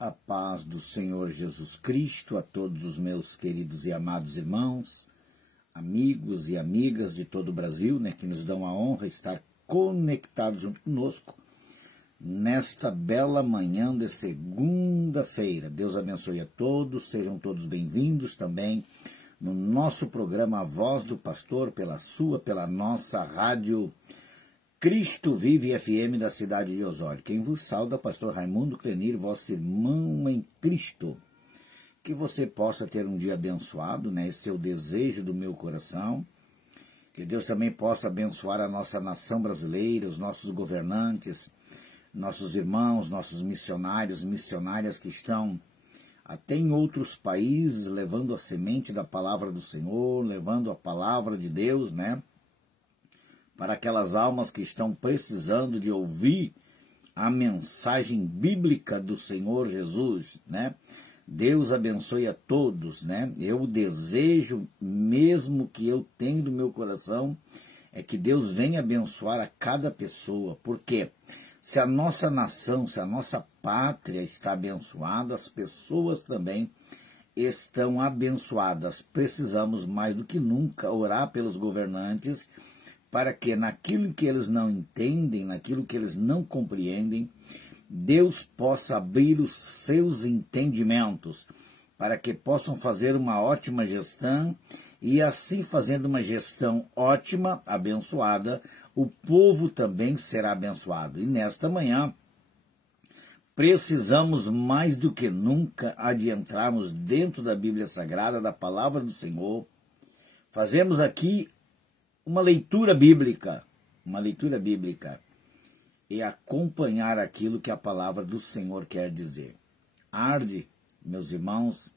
A paz do Senhor Jesus Cristo a todos os meus queridos e amados irmãos, amigos e amigas de todo o Brasil, que nos dão a honra de estar conectados junto conosco nesta bela manhã de segunda-feira. Deus abençoe a todos, sejam todos bem-vindos também no nosso programa A Voz do Pastor, pela nossa rádio Cristo Vive FM da cidade de Osório. Quem vos sauda, pastor Raimundo Clenir, vosso irmão em Cristo. Que você possa ter um dia abençoado, esse é o desejo do meu coração. Que Deus também possa abençoar a nossa nação brasileira, os nossos governantes, nossos irmãos, nossos missionários, missionárias que estão até em outros países, levando a semente da palavra do Senhor, levando a palavra de Deus, para aquelas almas que estão precisando de ouvir a mensagem bíblica do Senhor Jesus, Deus abençoe a todos, Eu desejo mesmo que eu tenho no meu coração é que Deus venha abençoar a cada pessoa, porque se a nossa nação, se a nossa pátria está abençoada, as pessoas também estão abençoadas. Precisamos mais do que nunca orar pelos governantes, para que naquilo que eles não entendem, naquilo que eles não compreendem, Deus possa abrir os seus entendimentos, para que possam fazer uma ótima gestão, e assim fazendo uma gestão ótima, abençoada, o povo também será abençoado. E nesta manhã, precisamos mais do que nunca adentrarmos dentro da Bíblia Sagrada, da Palavra do Senhor. Fazemos aqui uma leitura bíblica, e acompanhar aquilo que a palavra do Senhor quer dizer. Arde, meus irmãos,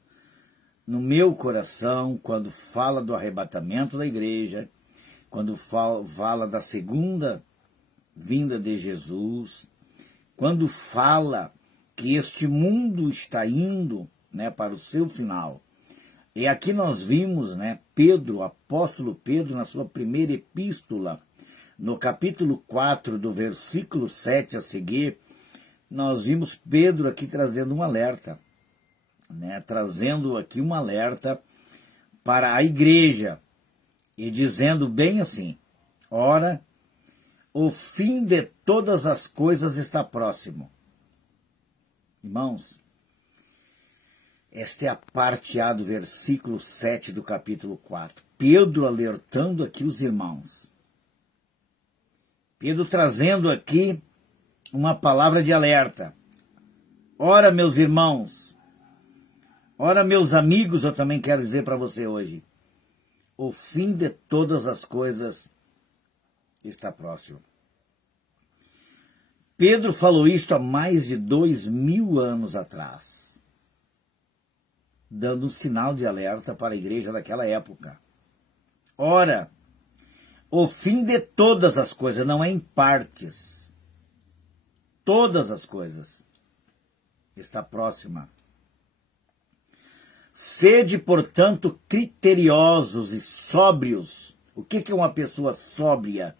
no meu coração, quando fala do arrebatamento da igreja, quando fala da segunda vinda de Jesus, quando fala que este mundo está indo para o seu final. E aqui nós vimos, Pedro, o apóstolo Pedro, na sua primeira epístola, no capítulo 4, do versículo 7 a seguir, nós vimos Pedro aqui trazendo um alerta, trazendo aqui um alerta para a igreja, e dizendo bem assim: ora, o fim de todas as coisas está próximo. Irmãos, esta é a parte A do versículo 7 do capítulo 4. Pedro alertando aqui os irmãos. Pedro trazendo aqui uma palavra de alerta. Ora, meus irmãos, ora, meus amigos, eu também quero dizer para você hoje, o fim de todas as coisas está próximo. Pedro falou isto há mais de 2000 anos atrás, dando um sinal de alerta para a igreja daquela época. Ora, o fim de todas as coisas, não é em partes. Todas as coisas está próxima. Sede, portanto, criteriosos e sóbrios. O que é uma pessoa sóbria?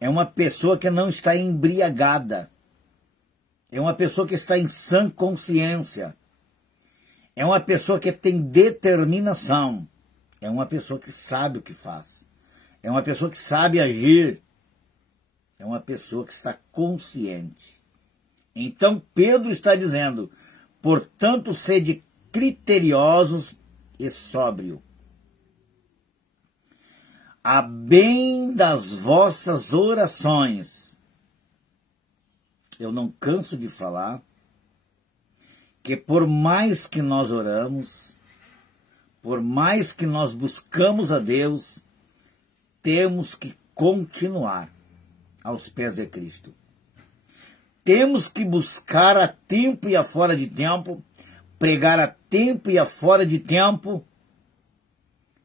É uma pessoa que não está embriagada. É uma pessoa que está em sã consciência. É uma pessoa que tem determinação. É uma pessoa que sabe o que faz. É uma pessoa que sabe agir. É uma pessoa que está consciente. Então Pedro está dizendo: portanto, sede criteriosos e sóbrio, a bem das vossas orações. Eu não canso de falar que por mais que nós oramos, por mais que nós buscamos a Deus, temos que continuar aos pés de Cristo. Temos que buscar a tempo e a fora de tempo, pregar a tempo e a fora de tempo,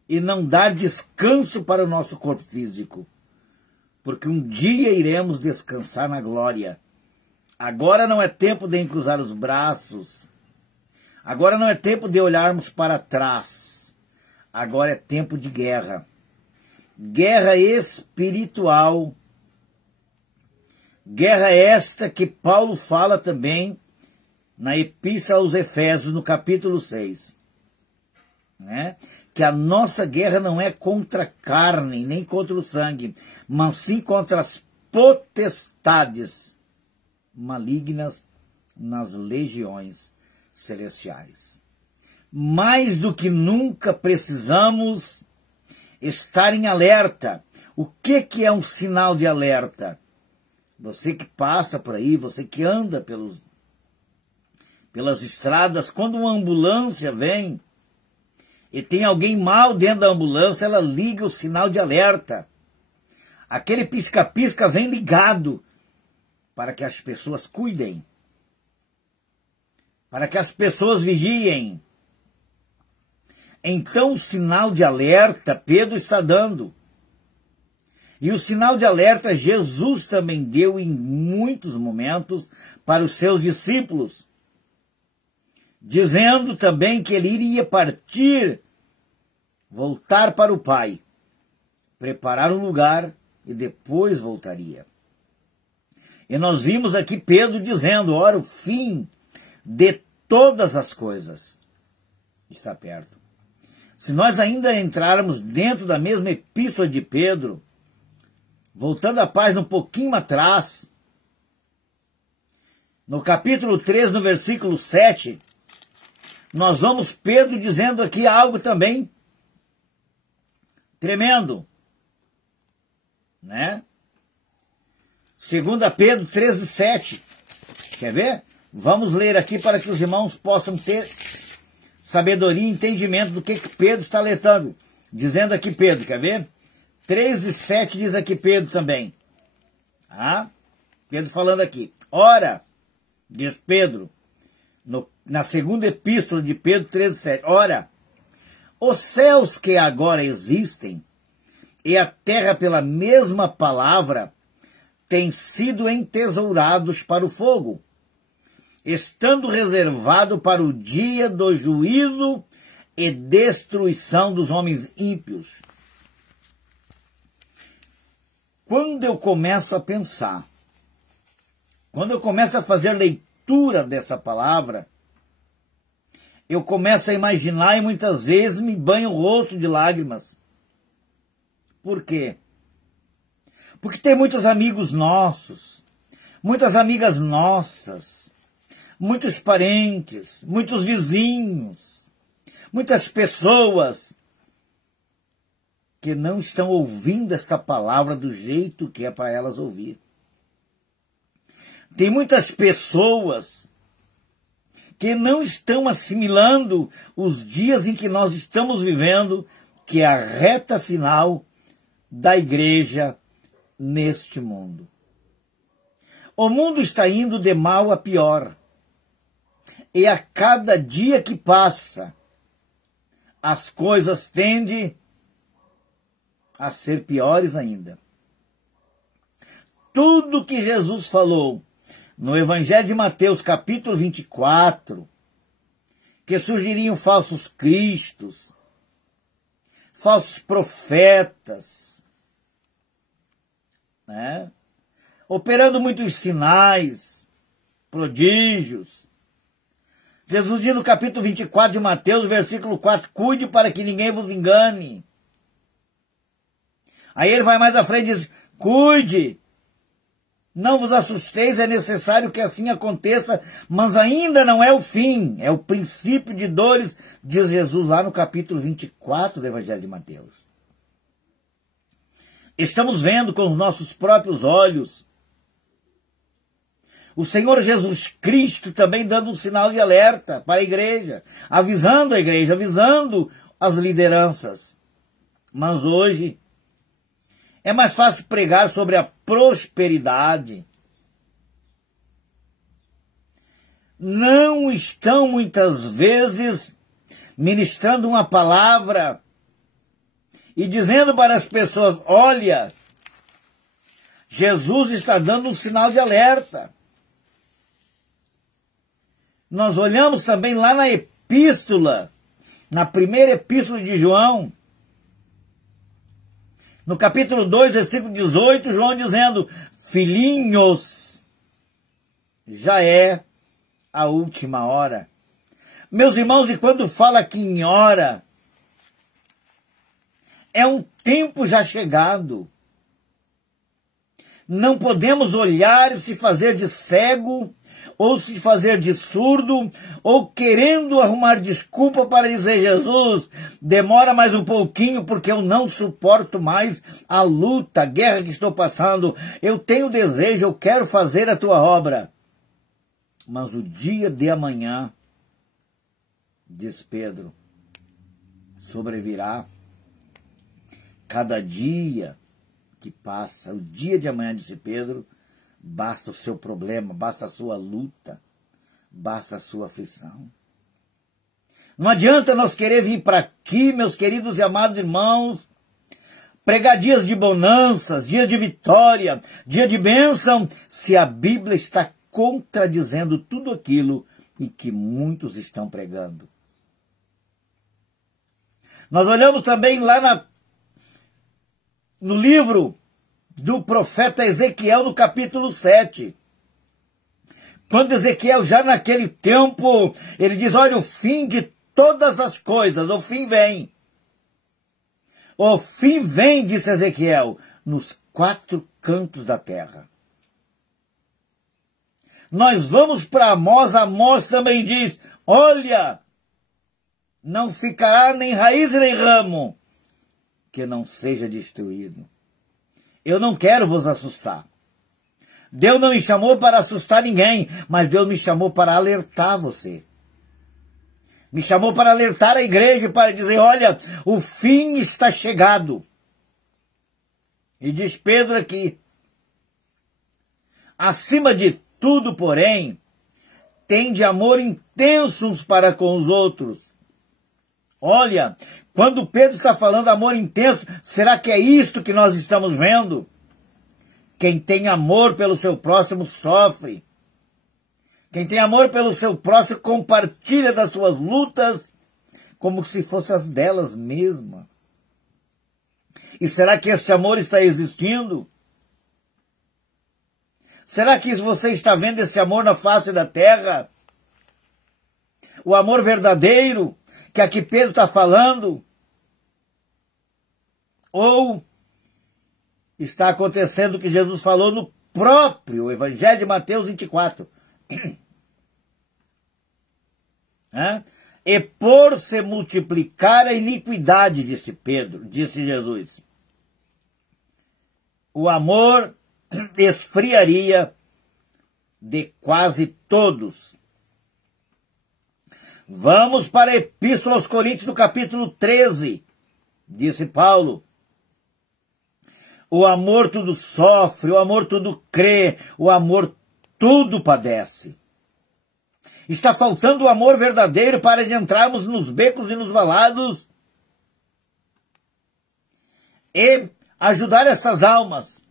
e não dar descanso para o nosso corpo físico, porque um dia iremos descansar na glória. Agora não é tempo de cruzar os braços, agora não é tempo de olharmos para trás, agora é tempo de guerra. Guerra espiritual, guerra esta que Paulo fala também na Epístola aos Efésios, no capítulo 6, né? Que a nossa guerra não é contra a carne, nem contra o sangue, mas sim contra as potestades malignas nas legiões celestiais. Mais do que nunca precisamos estar em alerta. O que é um sinal de alerta? Você que passa por aí, você que anda pelas estradas, quando uma ambulância vem e tem alguém mal dentro da ambulância, ela liga o sinal de alerta. Aquele pisca-pisca vem ligado para que as pessoas cuidem, para que as pessoas vigiem. Então o sinal de alerta Pedro está dando. E o sinal de alerta Jesus também deu em muitos momentos para os seus discípulos, dizendo também que ele iria partir, voltar para o Pai, preparar um lugar e depois voltaria. E nós vimos aqui Pedro dizendo, ora, o fim de todas as coisas está perto. Se nós ainda entrarmos dentro da mesma epístola de Pedro, voltando a página um pouquinho atrás, no capítulo 3, no versículo 7, nós vamos Pedro dizendo aqui algo também tremendo, né? 2 Pedro 13, 7. Quer ver? Vamos ler aqui para que os irmãos possam ter sabedoria e entendimento do que Pedro está alertando. Dizendo aqui Pedro, quer ver? 13, 7 diz aqui Pedro também. Pedro falando aqui. Ora, diz Pedro, na segunda epístola de Pedro 13, 7. Ora, os céus que agora existem e a terra pela mesma palavra têm sido entesourados para o fogo, estando reservado para o dia do juízo e destruição dos homens ímpios. Quando eu começo a pensar, quando eu começo a fazer leitura dessa palavra, eu começo a imaginar e muitas vezes me banho o rosto de lágrimas. Por quê? Porque tem muitos amigos nossos, muitas amigas nossas, muitos parentes, muitos vizinhos, muitas pessoas que não estão ouvindo esta palavra do jeito que é para elas ouvir. Tem muitas pessoas que não estão assimilando os dias em que nós estamos vivendo, que é a reta final da igreja neste mundo. O mundo está indo de mal a pior. E a cada dia que passa, as coisas tendem a ser piores ainda. Tudo que Jesus falou no Evangelho de Mateus, capítulo 24, que surgiriam falsos cristos, falsos profetas, né? Operando muitos sinais, prodígios. Jesus diz no capítulo 24 de Mateus, versículo 4, cuide para que ninguém vos engane. Aí ele vai mais à frente e diz, cuide, não vos assusteis, é necessário que assim aconteça, mas ainda não é o fim, é o princípio de dores, diz Jesus lá no capítulo 24 do Evangelho de Mateus. Estamos vendo com os nossos próprios olhos o Senhor Jesus Cristo também dando um sinal de alerta para a igreja, avisando a igreja, avisando as lideranças. Mas hoje é mais fácil pregar sobre a prosperidade. Não estão muitas vezes ministrando uma palavra e dizendo para as pessoas, olha, Jesus está dando um sinal de alerta. Nós olhamos também lá na epístola, na primeira epístola de João, no capítulo 2, versículo 18, João dizendo, filhinhos, já é a última hora. Meus irmãos, e quando fala aqui em hora, é um tempo já chegado. Não podemos olhar e se fazer de cego, ou se fazer de surdo, ou querendo arrumar desculpa para dizer: Jesus, demora mais um pouquinho porque eu não suporto mais a luta, a guerra que estou passando. Eu tenho desejo, eu quero fazer a tua obra. Mas o dia de amanhã, diz Pedro, sobrevirá. Cada dia que passa, o dia de amanhã, disse Pedro, basta o seu problema, basta a sua luta, basta a sua aflição. Não adianta nós querer vir para aqui, meus queridos e amados irmãos, pregar dias de bonanças, dia de vitória, dia de bênção, se a Bíblia está contradizendo tudo aquilo e que muitos estão pregando. Nós olhamos também lá no livro do profeta Ezequiel, no capítulo 7. Quando Ezequiel, já naquele tempo, ele diz: olha, o fim de todas as coisas, o fim vem. O fim vem, disse Ezequiel, nos 4 cantos da terra. Nós vamos para Amós, Amós também diz: olha, não ficará nem raiz nem ramo que não seja destruído. Eu não quero vos assustar. Deus não me chamou para assustar ninguém, mas Deus me chamou para alertar você. Me chamou para alertar a igreja, para dizer: olha, o fim está chegado. E diz Pedro aqui: acima de tudo, porém, tende amor intenso uns para com os outros. Olha, quando Pedro está falando amor intenso, será que é isto que nós estamos vendo? Quem tem amor pelo seu próximo sofre. Quem tem amor pelo seu próximo compartilha das suas lutas como se fossem as delas mesmas. E será que esse amor está existindo? Será que você está vendo esse amor na face da terra? O amor verdadeiro que aqui Pedro está falando? Ou está acontecendo o que Jesus falou no próprio Evangelho de Mateus 24? E por se multiplicar a iniquidade, disse Pedro, disse Jesus, o amor esfriaria de quase todos. Vamos para a Epístola aos Coríntios, no capítulo 13, disse Paulo: o amor tudo sofre, o amor tudo crê, o amor tudo padece. Está faltando o amor verdadeiro para entrarmos nos becos e nos valados e ajudar essas almas.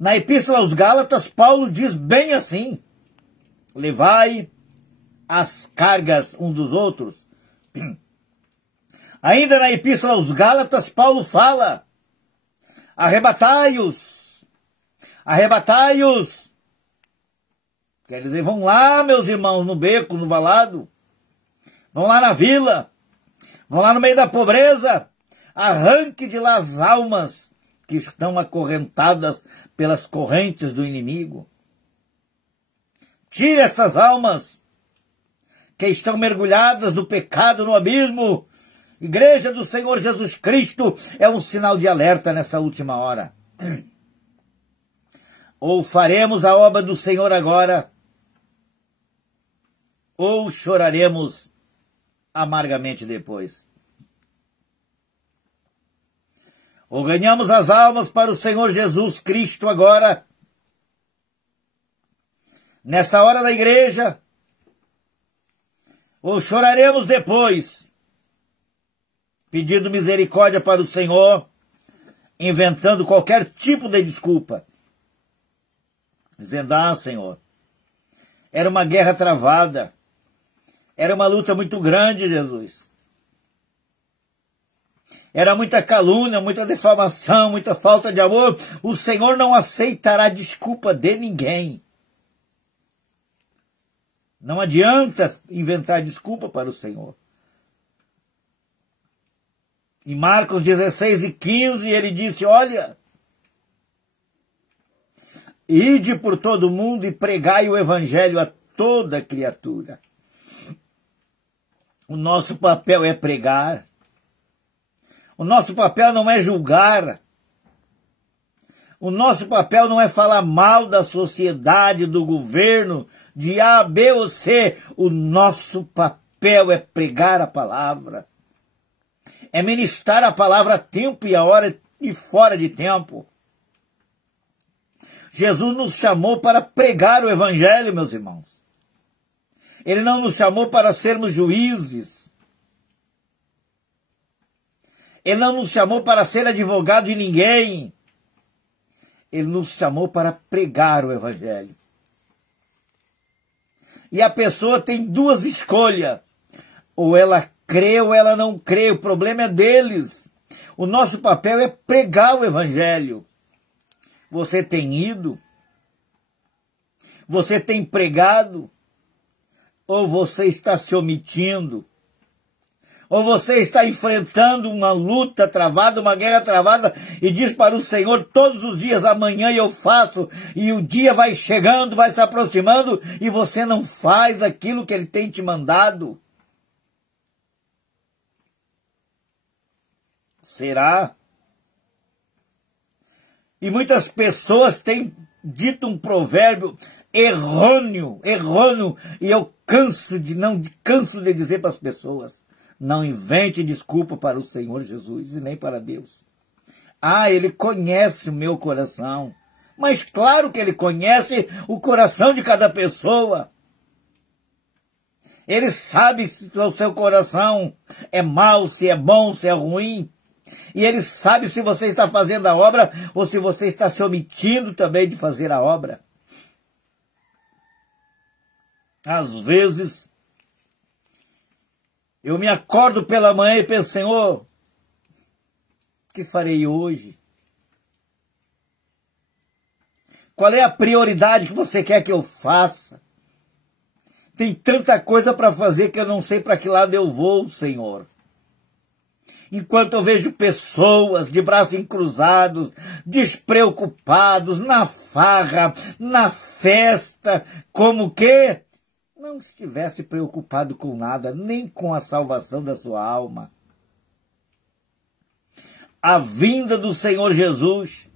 Na Epístola aos Gálatas, Paulo diz bem assim: levai as cargas uns dos outros. Ainda na Epístola aos Gálatas, Paulo fala: arrebatai-os, arrebatai-os. Quer dizer, vão lá, meus irmãos, no beco, no valado, vão lá na vila, vão lá no meio da pobreza, arranque de lá as almas que estão acorrentadas pelas correntes do inimigo. Tire essas almas que estão mergulhadas no pecado, no abismo. Igreja do Senhor Jesus Cristo, é um sinal de alerta nessa última hora. Ou faremos a obra do Senhor agora, ou choraremos amargamente depois. Ou ganhamos as almas para o Senhor Jesus Cristo agora, nesta hora da igreja, ou choraremos depois, pedindo misericórdia para o Senhor, inventando qualquer tipo de desculpa, dizendo: ah, Senhor, era uma guerra travada, era uma luta muito grande, Jesus. Era muita calúnia, muita difamação, muita falta de amor. O Senhor não aceitará desculpa de ninguém. Não adianta inventar desculpa para o Senhor. Em Marcos 16:15 ele disse, olha, ide por todo mundo e pregai o evangelho a toda criatura. O nosso papel é pregar. O nosso papel não é julgar. O nosso papel não é falar mal da sociedade, do governo, de A, B ou C. O nosso papel é pregar a palavra. É ministrar a palavra a tempo e a hora e fora de tempo. Jesus nos chamou para pregar o evangelho, meus irmãos. Ele não nos chamou para sermos juízes. Ele não nos chamou para ser advogado de ninguém. Ele nos chamou para pregar o evangelho. E a pessoa tem duas escolhas. Ou ela crê ou ela não crê. O problema é deles. O nosso papel é pregar o evangelho. Você tem ido? Você tem pregado? Ou você está se omitindo? Ou você está enfrentando uma luta travada, uma guerra travada, e diz para o Senhor todos os dias, amanhã eu faço, e o dia vai chegando, vai se aproximando, e você não faz aquilo que Ele tem te mandado? Será? E muitas pessoas têm dito um provérbio errôneo, e eu canso de dizer para as pessoas, não invente desculpa para o Senhor Jesus e nem para Deus. Ah, Ele conhece o meu coração. Mas claro que Ele conhece o coração de cada pessoa. Ele sabe se o seu coração é mau, se é bom, se é ruim. E Ele sabe se você está fazendo a obra ou se você está se omitindo também de fazer a obra. Às vezes, eu me acordo pela manhã e penso, Senhor, o que farei hoje? Qual é a prioridade que você quer que eu faça? Tem tanta coisa para fazer que eu não sei para que lado eu vou, Senhor. Enquanto eu vejo pessoas de braços cruzados, despreocupados, na farra, na festa, como que não estivesse preocupado com nada, nem com a salvação da sua alma. A vinda do Senhor Jesus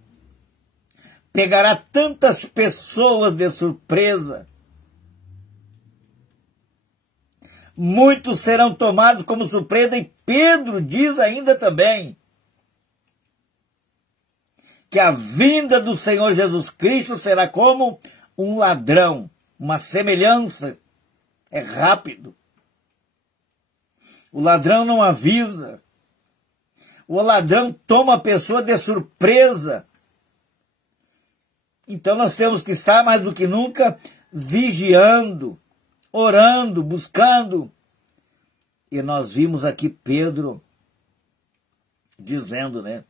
pegará tantas pessoas de surpresa. Muitos serão tomados como surpresa, e Pedro diz ainda também que a vinda do Senhor Jesus Cristo será como um ladrão, uma semelhança. É rápido. O ladrão não avisa. O ladrão toma a pessoa de surpresa. Então nós temos que estar mais do que nunca vigiando, orando, buscando. E nós vimos aqui Pedro dizendo, né?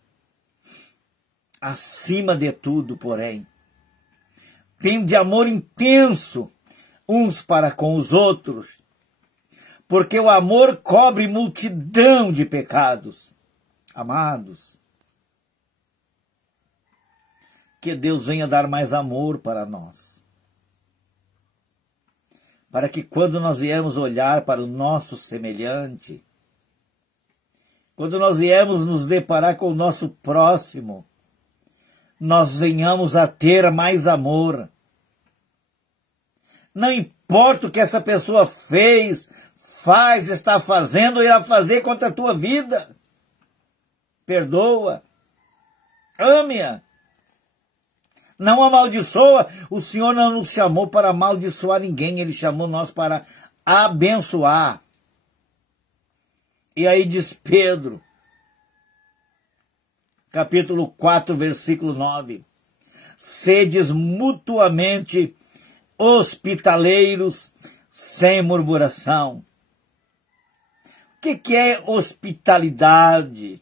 Acima de tudo, porém, tem de amor intenso uns para com os outros, porque o amor cobre multidão de pecados. Amados, que Deus venha dar mais amor para nós, para que quando nós viermos olhar para o nosso semelhante, quando nós viermos nos deparar com o nosso próximo, nós venhamos a ter mais amor. Não importa o que essa pessoa fez, faz, está fazendo ou irá fazer contra a tua vida. Perdoa. Ame-a. Não amaldiçoa. O Senhor não nos chamou para amaldiçoar ninguém. Ele chamou nós para abençoar. E aí diz Pedro, capítulo 4, versículo 9. Sedes mutuamente hospitaleiros sem murmuração. O que é hospitalidade?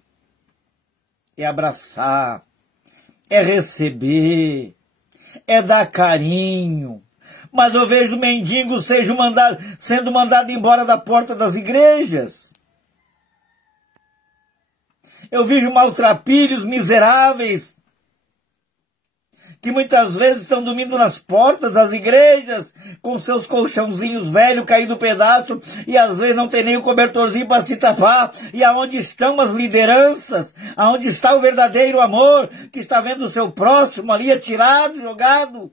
É abraçar, é receber, é dar carinho, Mas eu vejo mendigos sendo mandados embora da porta das igrejas. Eu vejo maltrapilhos miseráveis que muitas vezes estão dormindo nas portas das igrejas com seus colchãozinhos velhos caídos no pedaço e às vezes não tem nem o cobertorzinho para se tapar. E aonde estão as lideranças? Aonde está o verdadeiro amor que está vendo o seu próximo ali atirado, jogado?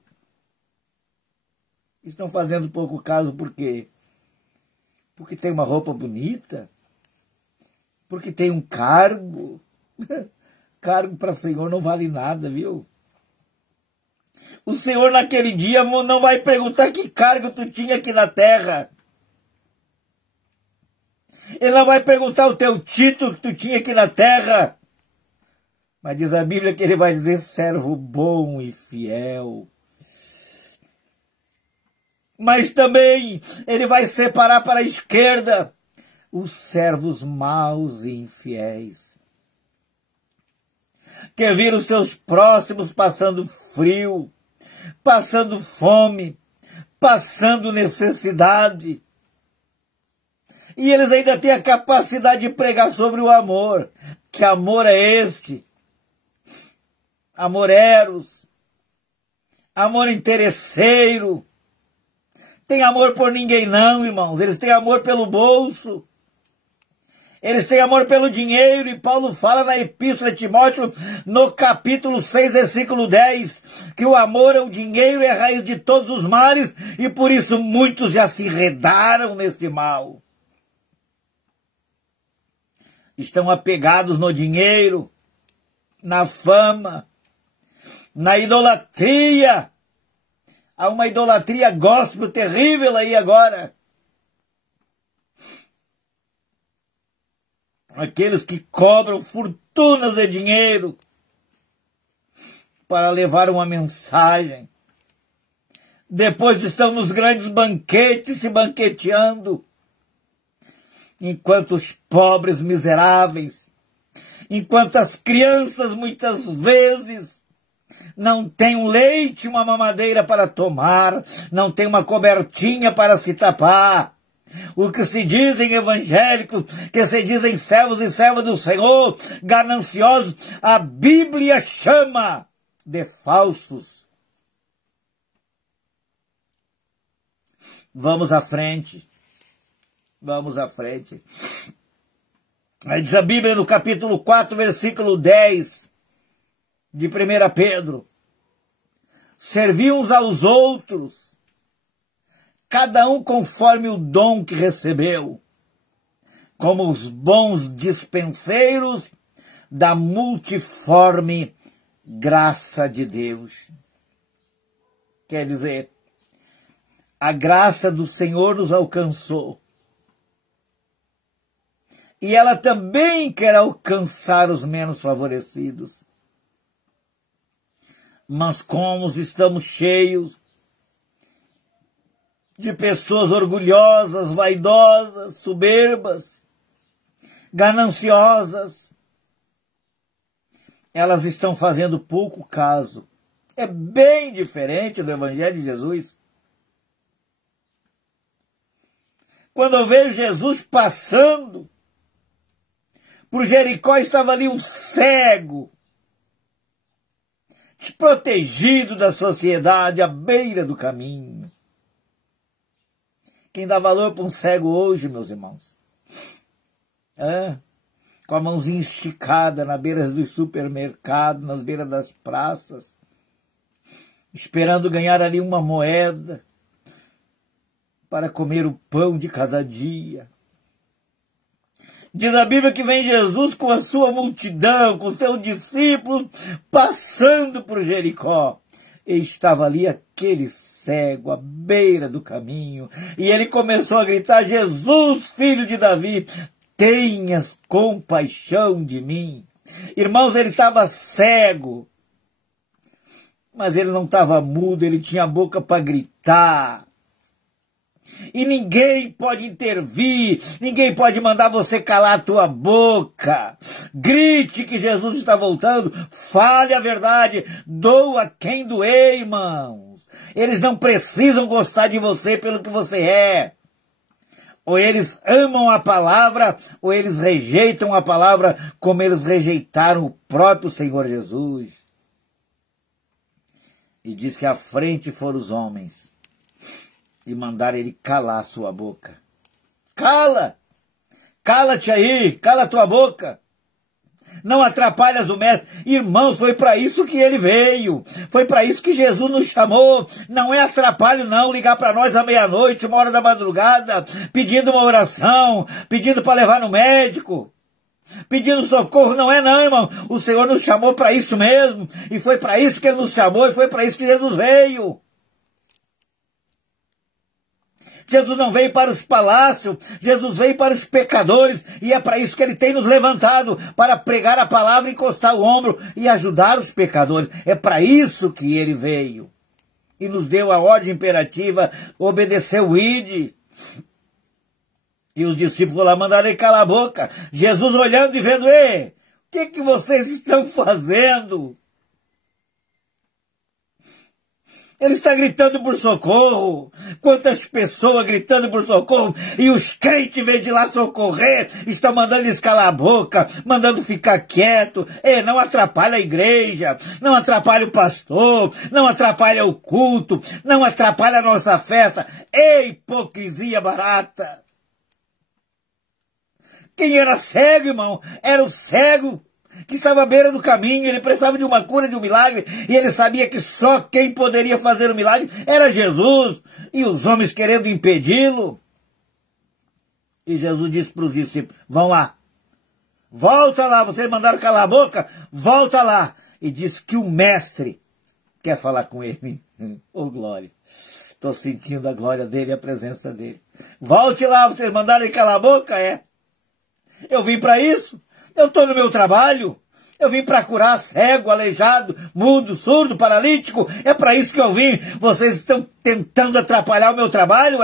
Estão fazendo pouco caso por quê? Porque tem uma roupa bonita? Porque tem um cargo? Cargo para o Senhor não vale nada, viu? O Senhor naquele dia não vai perguntar que cargo tu tinha aqui na terra. Ele não vai perguntar o teu título que tu tinha aqui na terra. Mas diz a Bíblia que ele vai dizer servo bom e fiel. Mas também ele vai separar para a esquerda os servos maus e infiéis, que viram os seus próximos passando frio, passando fome, passando necessidade. E eles ainda têm a capacidade de pregar sobre o amor. Que amor é este? Amor eros, amor interesseiro. Tem amor por ninguém não, irmãos. Eles têm amor pelo bolso. Eles têm amor pelo dinheiro, e Paulo fala na Epístola de Timóteo, no capítulo 6, versículo 10, que o amor é o dinheiro e a raiz de todos os males, e por isso muitos já se enredaram neste mal. Estão apegados no dinheiro, na fama, na idolatria. Há uma idolatria gospel terrível aí agora. Aqueles que cobram fortunas de dinheiro para levar uma mensagem. Depois estão nos grandes banquetes se banqueteando, enquanto os pobres miseráveis, enquanto as crianças muitas vezes não têm um leite, uma mamadeira para tomar, não tem uma cobertinha para se tapar. O que se dizem evangélicos, que se dizem servos e servas do Senhor, gananciosos, a Bíblia chama de falsos. Vamos à frente. Vamos à frente. Aí diz a Bíblia no capítulo 4, versículo 10 de 1 Pedro. Servi uns aos outros, cada um conforme o dom que recebeu, como os bons dispenseiros da multiforme graça de Deus. Quer dizer, a graça do Senhor nos alcançou. E ela também quer alcançar os menos favorecidos. Mas como estamos cheios de pessoas orgulhosas, vaidosas, soberbas, gananciosas, elas estão fazendo pouco caso. É bem diferente do Evangelho de Jesus. Quando eu vejo Jesus passando por Jericó, estava ali um cego, desprotegido da sociedade, à beira do caminho. Quem dá valor para um cego hoje, meus irmãos? Com a mãozinha esticada na beira dos supermercados, nas beiras das praças, esperando ganhar ali uma moeda para comer o pão de cada dia. Diz a Bíblia que vem Jesus com a sua multidão, com seus discípulos, passando por Jericó. E estava ali aquele cego à beira do caminho. E ele começou a gritar: Jesus, filho de Davi, tenhas compaixão de mim. Irmãos, ele estava cego, mas ele não estava mudo, ele tinha a boca para gritar. E ninguém pode intervir, ninguém pode mandar você calar a tua boca. Grite que Jesus está voltando, fale a verdade, doa quem doer, irmãos. Eles não precisam gostar de você pelo que você é. Ou eles amam a palavra, ou eles rejeitam a palavra, como eles rejeitaram o próprio Senhor Jesus. E diz que à frente foram os homens e mandaram ele calar sua boca. Cala! Cala-te aí! Cala tua boca! Não atrapalhas o mestre. Irmãos, foi para isso que ele veio. Foi para isso que Jesus nos chamou. Não é atrapalho não ligar para nós à meia-noite, 1 hora da madrugada, pedindo uma oração, pedindo para levar no médico, pedindo socorro. Não é não, irmão. O Senhor nos chamou para isso mesmo. E foi para isso que ele nos chamou, e foi para isso que Jesus veio. Jesus não veio para os palácios, Jesus veio para os pecadores, e é para isso que ele tem nos levantado, para pregar a palavra, encostar o ombro e ajudar os pecadores. É para isso que ele veio. E nos deu a ordem imperativa, obedeceu o ide. E os discípulos lá mandaram ele calar a boca. Jesus olhando e vendo, o que vocês estão fazendo? Ele está gritando por socorro. Quantas pessoas gritando por socorro. E os crentes, em vez de ir lá socorrer, estão mandando eles calar a boca, mandando ficar quieto. Não atrapalha a igreja, não atrapalha o pastor, não atrapalha o culto, não atrapalha a nossa festa. Hipocrisia barata. Quem era cego, irmão, era o cego que estava à beira do caminho. Ele precisava de uma cura, de um milagre, e ele sabia que só quem poderia fazer o milagre era Jesus, e os homens querendo impedi-lo. E Jesus disse para os discípulos, vão lá, volta lá, vocês mandaram calar a boca, volta lá. E disse que o mestre quer falar com ele. Oh, glória, estou sentindo a glória dele, a presença dele. Volte lá, vocês mandaram ele calar a boca? Eu vim para isso. Eu estou no meu trabalho, eu vim para curar cego, aleijado, mudo, surdo, paralítico, é para isso que eu vim. Vocês estão tentando atrapalhar o meu trabalho,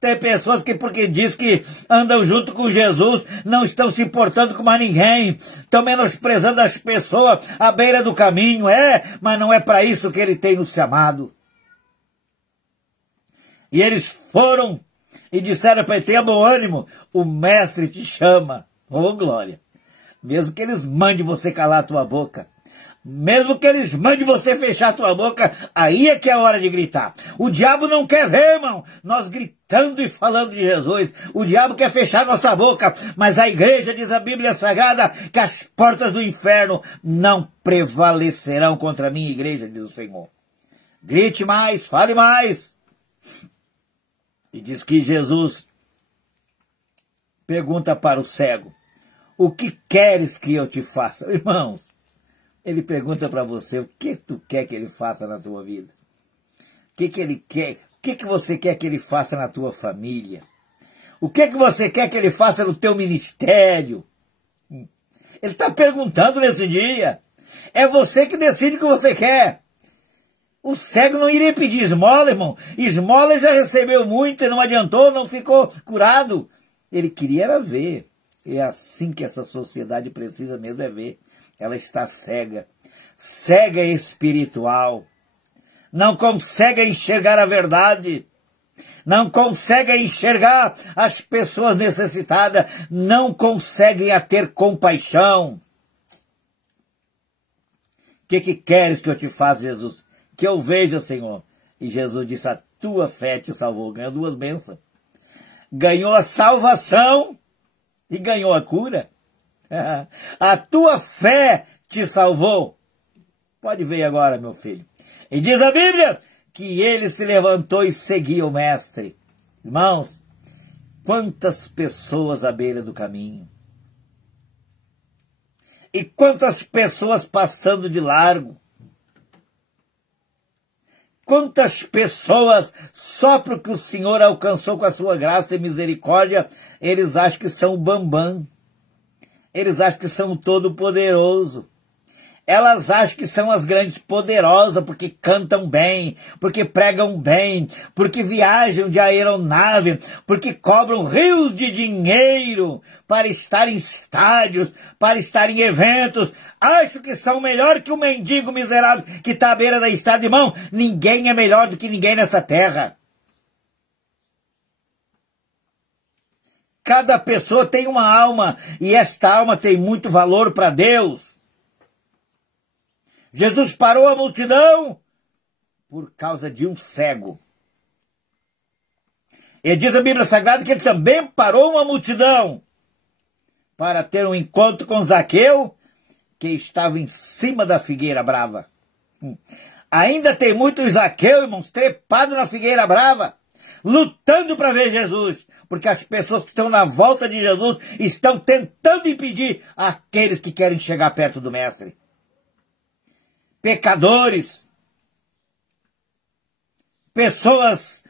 Tem pessoas que, porque diz que andam junto com Jesus, não estão se importando com mais ninguém, estão menosprezando as pessoas à beira do caminho, mas não é para isso que ele tem nos chamado. E eles foram e disseram para ele, tenha bom ânimo, o mestre te chama. Oh, glória! Mesmo que eles mandem você calar a tua boca, mesmo que eles mandem você fechar a tua boca, aí é que é a hora de gritar. O diabo não quer ver, irmão, nós gritando e falando de Jesus. O diabo quer fechar nossa boca, mas a igreja, diz a Bíblia Sagrada, que as portas do inferno não prevalecerão contra a minha igreja, diz o Senhor. Grite mais, fale mais. E diz que Jesus pergunta para o cego, o que queres que eu te faça? Irmãos, ele pergunta para você, o que tu quer que ele faça na tua vida? O que ele quer? O que você quer que ele faça na tua família? O que você quer que ele faça no teu ministério? Ele está perguntando nesse dia. É você que decide o que você quer. O cego não iria pedir esmola, irmão. Esmola ele já recebeu muito e não adiantou, não ficou curado. Ele queria era ver. É assim que essa sociedade precisa mesmo, é ver. Ela está cega. Cega espiritual. Não consegue enxergar a verdade. Não consegue enxergar as pessoas necessitadas. Não conseguem a ter compaixão. O que queres que eu te faça, Jesus? Que eu veja, Senhor. E Jesus disse, a tua fé te salvou. Ganhou duas bênçãos. Ganhou a salvação e ganhou a cura. A tua fé te salvou. Pode ver agora, meu filho. E diz a Bíblia que ele se levantou e seguia o mestre. Irmãos, quantas pessoas à beira do caminho. E quantas pessoas passando de largo. Quantas pessoas, só porque o Senhor alcançou com a sua graça e misericórdia, eles acham que são o bambam. Eles acham que são o todo-poderoso. Elas acham que são as grandes poderosas porque cantam bem, porque pregam bem, porque viajam de aeronave, porque cobram rios de dinheiro para estar em estádios, para estar em eventos. Acham que são melhor que o mendigo miserável que está à beira da estrada. Irmão, ninguém é melhor do que ninguém nessa terra. Cada pessoa tem uma alma e esta alma tem muito valor para Deus. Jesus parou a multidão por causa de um cego. E diz a Bíblia Sagrada que ele também parou uma multidão para ter um encontro com Zaqueu, que estava em cima da figueira brava. Ainda tem muito Zaqueu, irmãos, trepado na figueira brava, lutando para ver Jesus, porque as pessoas que estão na volta de Jesus estão tentando impedir aqueles que querem chegar perto do Mestre. Pecadores, pessoas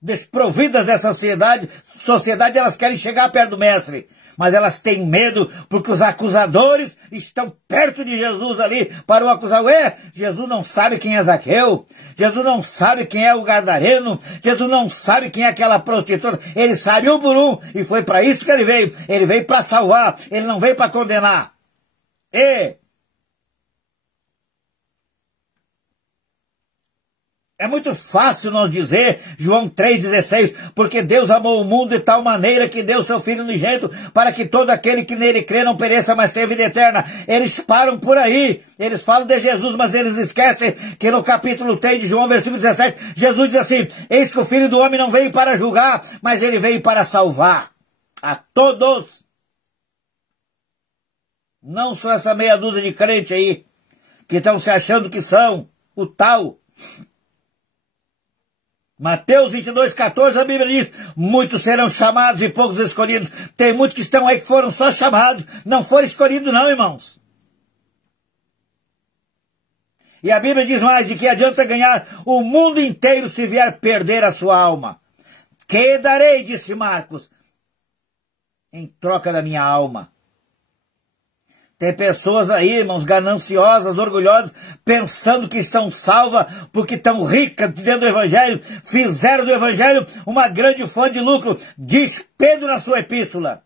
desprovidas dessa sociedade, elas querem chegar perto do Mestre, mas elas têm medo porque os acusadores estão perto de Jesus ali para o acusar. Ué, Jesus não sabe quem é Zaqueu, Jesus não sabe quem é o gadareno, Jesus não sabe quem é aquela prostituta, ele sabe um por um, e foi para isso que ele veio para salvar, ele não veio para condenar. É muito fácil nós dizer, João 3,16, porque Deus amou o mundo de tal maneira que deu seu Filho unigênito para que todo aquele que nele crê não pereça, mas tenha vida eterna. Eles param por aí, eles falam de Jesus, mas eles esquecem que no capítulo 3 de João, versículo 17, Jesus diz assim, eis que o Filho do Homem não veio para julgar, mas ele veio para salvar a todos. Não só essa meia dúzia de crente aí, que estão se achando que são o tal. Mateus 22,14, a Bíblia diz, muitos serão chamados e poucos escolhidos. Tem muitos que estão aí que foram só chamados, não foram escolhidos não, irmãos. E a Bíblia diz mais, de que adianta ganhar o mundo inteiro se vier perder a sua alma. Que darei, disse Marcos, em troca da minha alma. Tem pessoas aí, irmãos, gananciosas, orgulhosas, pensando que estão salvas porque estão ricas dentro do Evangelho, fizeram do Evangelho uma grande fonte de lucro. Diz Pedro na sua epístola,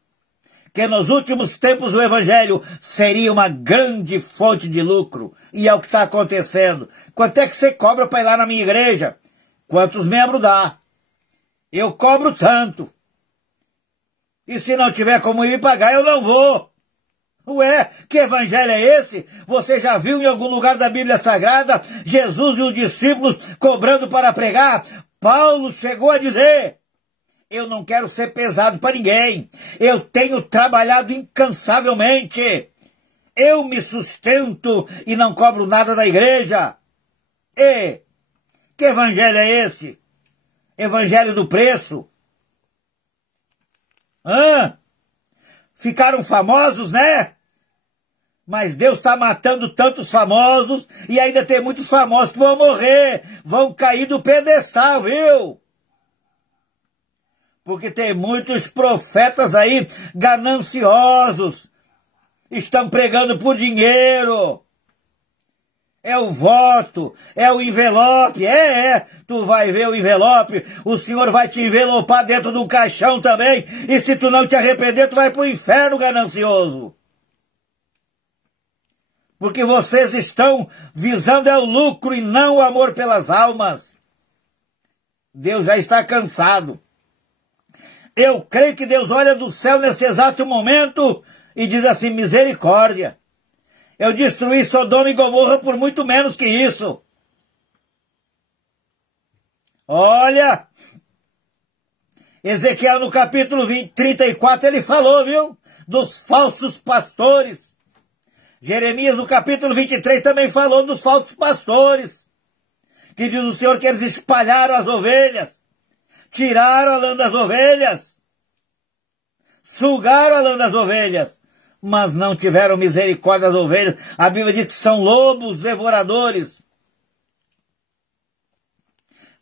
que nos últimos tempos o Evangelho seria uma grande fonte de lucro. E é o que está acontecendo. Quanto é que você cobra para ir lá na minha igreja? Quantos membros dá? Eu cobro tanto. E se não tiver como me pagar, eu não vou. Ué, que evangelho é esse? Você já viu em algum lugar da Bíblia Sagrada Jesus e os discípulos cobrando para pregar? Paulo chegou a dizer, eu não quero ser pesado para ninguém, eu tenho trabalhado incansavelmente, eu me sustento e não cobro nada da igreja. E que evangelho é esse? Evangelho do preço? Ficaram famosos, né? Mas Deus está matando tantos famosos e ainda tem muitos famosos que vão morrer, vão cair do pedestal, viu? Porque tem muitos profetas aí gananciosos, estão pregando por dinheiro. É o voto, é o envelope, tu vai ver o envelope, o Senhor vai te envelopar dentro de um caixão também, e se tu não te arrepender, tu vai para o inferno, ganancioso. Porque vocês estão visando o lucro e não o amor pelas almas. Deus já está cansado. Eu creio que Deus olha do céu nesse exato momento e diz assim, misericórdia. Eu destruí Sodoma e Gomorra por muito menos que isso. Olha, Ezequiel no capítulo 34 ele falou, viu? Dos falsos pastores. Jeremias no capítulo 23 também falou dos falsos pastores. Que diz o Senhor que eles espalharam as ovelhas, tiraram a lã das ovelhas, sugaram a lã das ovelhas, mas não tiveram misericórdia das ovelhas. A Bíblia diz que são lobos devoradores.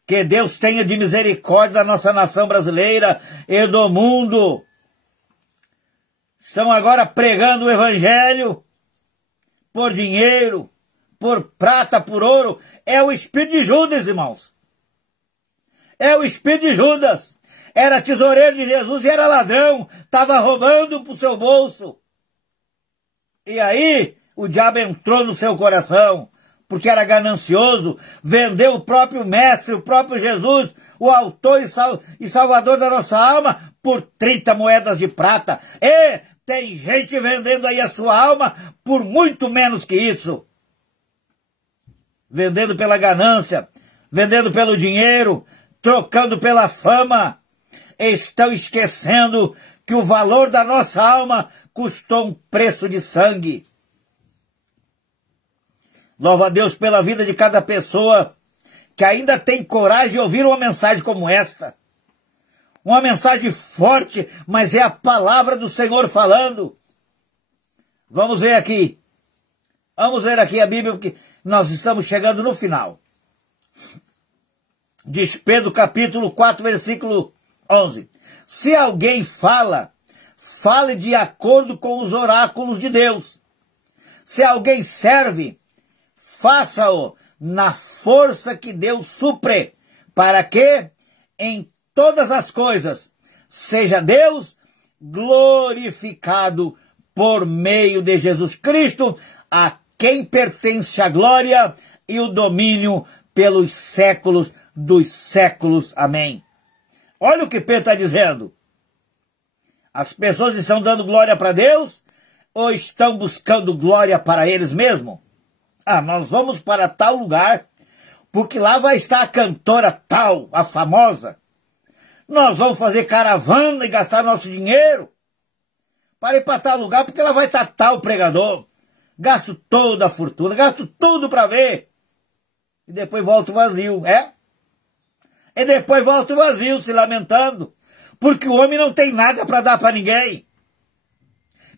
Que Deus tenha de misericórdia da nossa nação brasileira e do mundo. Estão agora pregando o Evangelho, por dinheiro, por prata, por ouro. É o espírito de Judas, irmãos. É o espírito de Judas. Era tesoureiro de Jesus e era ladrão. Estava roubando para o seu bolso. E aí o diabo entrou no seu coração, porque era ganancioso, vendeu o próprio mestre, o próprio Jesus, o autor e salvador da nossa alma, por 30 moedas de prata. E tem gente vendendo aí a sua alma por muito menos que isso. Vendendo pela ganância, vendendo pelo dinheiro, trocando pela fama. Estão esquecendo que o valor da nossa alma custou um preço de sangue. Louva a Deus pela vida de cada pessoa que ainda tem coragem de ouvir uma mensagem como esta. Uma mensagem forte, mas é a palavra do Senhor falando. Vamos ver aqui. Vamos ver aqui a Bíblia, porque nós estamos chegando no final. Diz Pedro, capítulo 4, versículo 11. Se alguém fala, fale de acordo com os oráculos de Deus. Se alguém serve, faça-o na força que Deus supre, para que, em todas as coisas, seja Deus glorificado por meio de Jesus Cristo, a quem pertence a glória e o domínio pelos séculos dos séculos. Amém. Olha o que Pedro está dizendo. As pessoas estão dando glória para Deus ou estão buscando glória para eles mesmos? Ah, nós vamos para tal lugar, porque lá vai estar a cantora tal, a famosa. Nós vamos fazer caravana e gastar nosso dinheiro para ir para tal lugar, porque lá vai estar tal pregador. Gasto toda a fortuna, gasto tudo para ver. E depois volto vazio, é? E depois volto vazio, se lamentando, porque o homem não tem nada para dar para ninguém.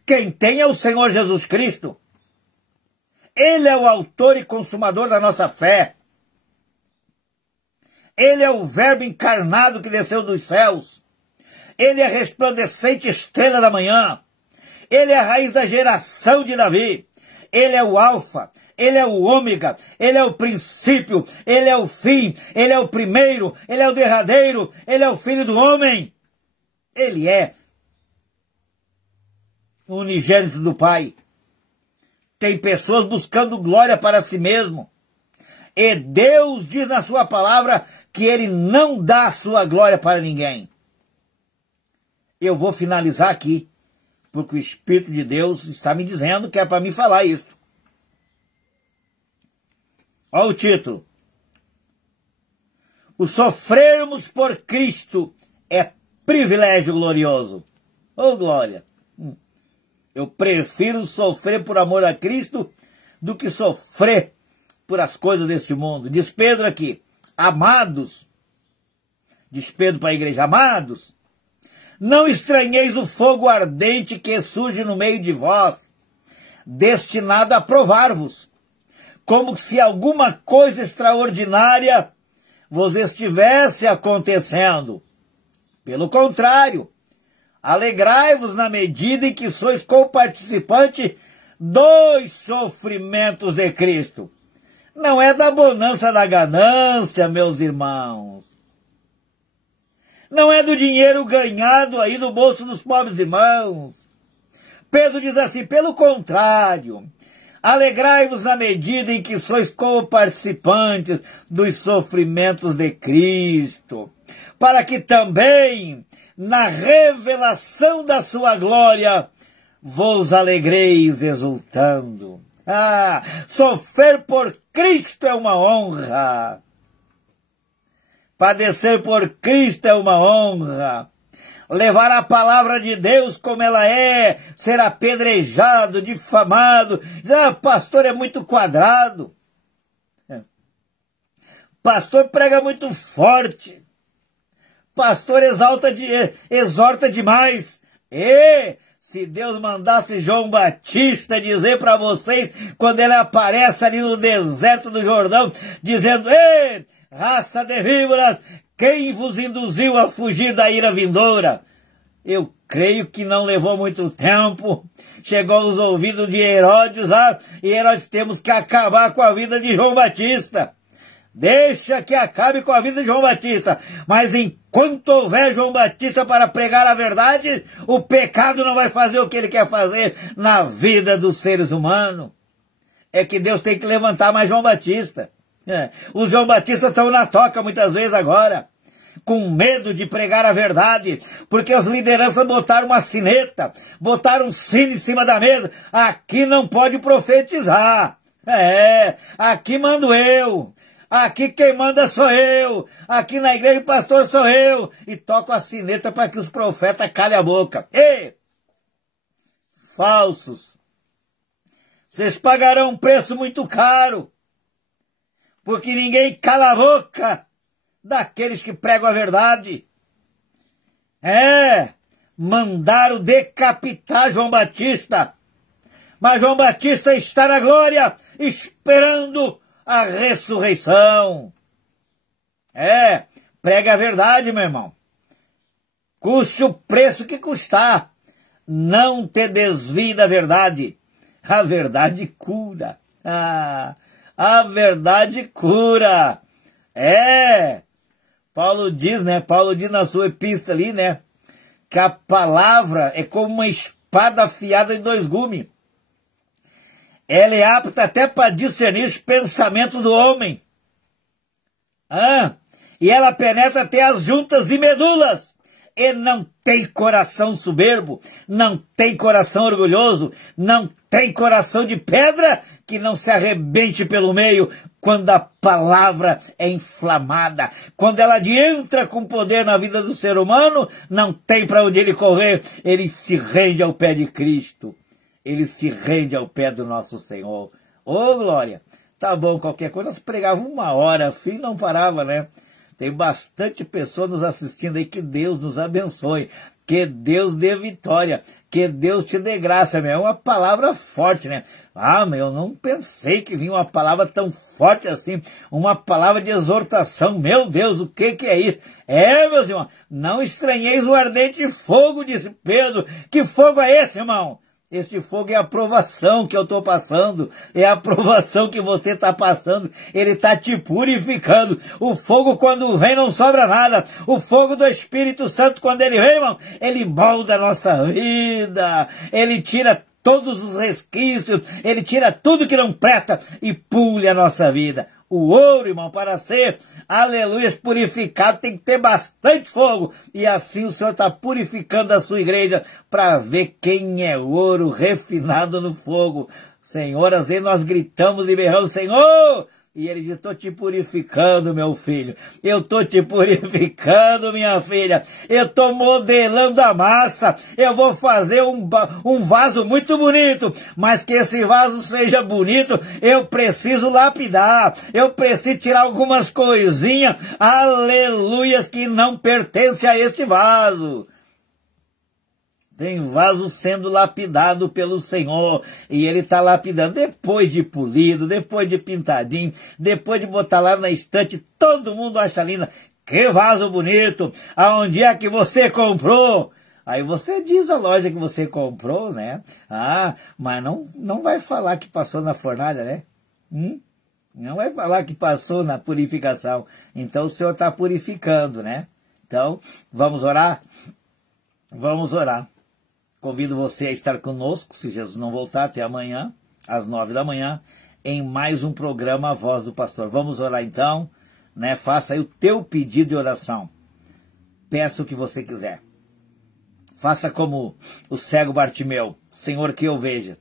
Quem tem é o Senhor Jesus Cristo. Ele é o autor e consumador da nossa fé. Ele é o verbo encarnado que desceu dos céus. Ele é a resplandecente estrela da manhã. Ele é a raiz da geração de Davi. Ele é o alfa, ele é o ômega, ele é o princípio, ele é o fim, ele é o primeiro, ele é o derradeiro, ele é o filho do homem. Ele é o unigênito do Pai. Tem pessoas buscando glória para si mesmo. E Deus diz na sua palavra que ele não dá a sua glória para ninguém. Eu vou finalizar aqui, porque o Espírito de Deus está me dizendo que é para mim falar isso. Olha o título. O sofrermos por Cristo é privilégio glorioso. Oh, glória! Eu prefiro sofrer por amor a Cristo do que sofrer por as coisas deste mundo. Diz Pedro aqui, amados, diz Pedro para a igreja, amados, não estranheis o fogo ardente que surge no meio de vós, destinado a provar-vos, como se alguma coisa extraordinária vos estivesse acontecendo. Pelo contrário, alegrai-vos na medida em que sois coparticipante dos sofrimentos de Cristo. Não é da bonança da ganância, meus irmãos. Não é do dinheiro ganhado aí no bolso dos pobres irmãos. Pedro diz assim, pelo contrário, alegrai-vos na medida em que sois coparticipantes dos sofrimentos de Cristo, para que também, na revelação da sua glória, vos alegreis exultando. Ah, sofrer por Cristo é uma honra. Padecer por Cristo é uma honra. Levar a palavra de Deus como ela é, ser apedrejado, difamado. Ah, pastor é muito quadrado. Pastor prega muito forte. Pastor exorta demais. E se Deus mandasse João Batista dizer para vocês, quando ele aparece ali no deserto do Jordão, dizendo, ei, raça de víboras, quem vos induziu a fugir da ira vindoura? Eu creio que não levou muito tempo, chegou aos ouvidos de Herodes lá, e nós temos que acabar com a vida de João Batista. Deixa que acabe com a vida de João Batista, mas enquanto houver João Batista para pregar a verdade, o pecado não vai fazer o que ele quer fazer na vida dos seres humanos. É que Deus tem que levantar mais João Batista. Os João Batistas estão na toca muitas vezes agora, com medo de pregar a verdade, porque as lideranças botaram uma sineta, botaram um sino em cima da mesa. Aqui não pode profetizar. Aqui mando eu. Aqui quem manda sou eu. Aqui na igreja o pastor sou eu. E toco a sineta para que os profetas calem a boca. Ei! Falsos. Vocês pagarão um preço muito caro, porque ninguém cala a boca daqueles que pregam a verdade. Mandaram decapitar João Batista, mas João Batista está na glória, esperando a ressurreição. Prega a verdade, meu irmão. Custe o preço que custar. Não te desvie da verdade. A verdade cura. A verdade cura. Paulo diz, né? Paulo diz na sua epístola ali, né? Que a palavra é como uma espada afiada de 2 gumes. Ela é apta até para discernir os pensamentos do homem. E ela penetra até as juntas e medulas. E não tem coração soberbo, não tem coração orgulhoso, não tem coração de pedra que não se arrebente pelo meio quando a palavra é inflamada. Quando ela entra com poder na vida do ser humano, não tem para onde ele correr, ele se rende ao pé de Cristo. Ele se rende ao pé do nosso Senhor. Glória! Tá bom, qualquer coisa, nós pregávamos 1 hora, fim não parava, né? Tem bastante pessoa nos assistindo aí, que Deus nos abençoe, que Deus dê vitória, que Deus te dê graça, meu. É uma palavra forte, né? Eu não pensei que vinha uma palavra tão forte assim, uma palavra de exortação. Meu Deus, o que é isso? Meus irmãos, não estranheis o ardente fogo, disse Pedro. Que fogo é esse, irmão? Este fogo é a provação que eu estou passando, é a provação que você está passando, ele está te purificando. O fogo, quando vem, não sobra nada. O fogo do Espírito Santo, quando ele vem, irmão, ele molda a nossa vida, ele tira todos os resquícios, ele tira tudo que não presta e pule a nossa vida. O ouro, irmão, para ser, aleluia, purificado, tem que ter bastante fogo. E assim o Senhor está purificando a sua igreja para ver quem é ouro refinado no fogo. Senhor, às vezes nós gritamos e berramos, Senhor! E ele diz, estou te purificando, meu filho. Eu estou te purificando, minha filha. Eu estou modelando a massa. Eu vou fazer um vaso muito bonito. Mas que esse vaso seja bonito, eu preciso lapidar. Eu preciso tirar algumas coisinhas, aleluias, que não pertencem a este vaso. Tem vaso sendo lapidado pelo Senhor, e ele está lapidando depois de polido, depois de pintadinho, depois de botar lá na estante, todo mundo acha linda. Que vaso bonito! Aonde é que você comprou? Aí você diz a loja que você comprou, né? Mas não vai falar que passou na fornalha, né? Não vai falar que passou na purificação. Então o Senhor está purificando, né? Então, vamos orar? Vamos orar. Convido você a estar conosco, se Jesus não voltar, até amanhã, às 9 da manhã, em mais um programa A Voz do Pastor. Vamos orar então, né? Faça aí o teu pedido de oração. Peça o que você quiser. Faça como o cego Bartimeu, Senhor, que eu veja.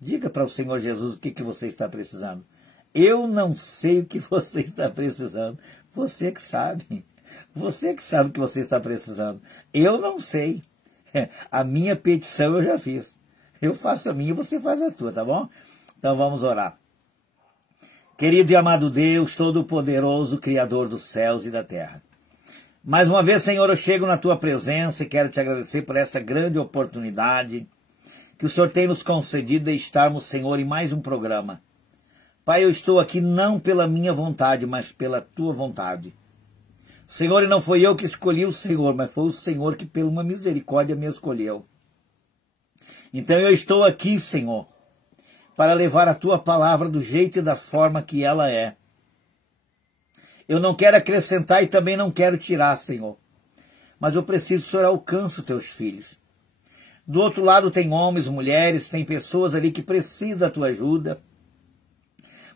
Diga para o Senhor Jesus o que você está precisando. Eu não sei o que você está precisando. Você que sabe. Você que sabe o que você está precisando. Eu não sei. A minha petição eu já fiz. Eu faço a minha e você faz a tua, tá bom? Então vamos orar. Querido e amado Deus, Todo-Poderoso, Criador dos céus e da terra. Mais uma vez, Senhor, eu chego na tua presença e quero te agradecer por esta grande oportunidade que o Senhor tem nos concedido de estarmos, Senhor, em mais um programa. Pai, eu estou aqui não pela minha vontade, mas pela tua vontade. Senhor, e não foi eu que escolhi o Senhor, mas foi o Senhor que, pela uma misericórdia, me escolheu. Então eu estou aqui, Senhor, para levar a tua palavra do jeito e da forma que ela é. Eu não quero acrescentar e também não quero tirar, Senhor. Mas eu preciso que o Senhor alcance os teus filhos. Do outro lado tem homens, mulheres, tem pessoas ali que precisam da tua ajuda,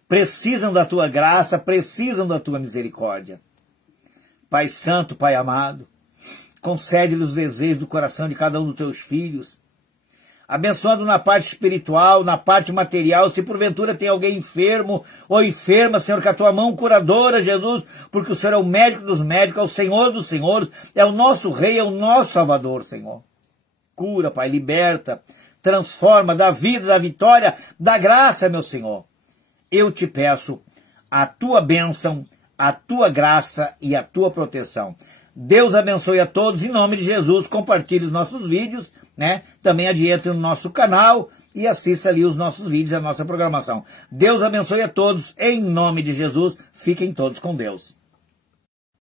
precisam da tua graça, precisam da tua misericórdia. Pai Santo, Pai amado, concede-lhes os desejos do coração de cada um dos teus filhos, abençoando na parte espiritual, na parte material. Se porventura tem alguém enfermo ou enferma, Senhor, com a tua mão curadora, Jesus, porque o Senhor é o médico dos médicos, é o Senhor dos senhores, é o nosso Rei, é o nosso Salvador, Senhor. Cura, Pai, liberta, transforma, dá vida, dá vitória, dá graça, meu Senhor. Eu te peço a tua bênção, a tua graça e a tua proteção. Deus abençoe a todos, em nome de Jesus. Compartilhe os nossos vídeos, né? Também adiante no nosso canal e assista ali os nossos vídeos, a nossa programação. Deus abençoe a todos, em nome de Jesus. Fiquem todos com Deus.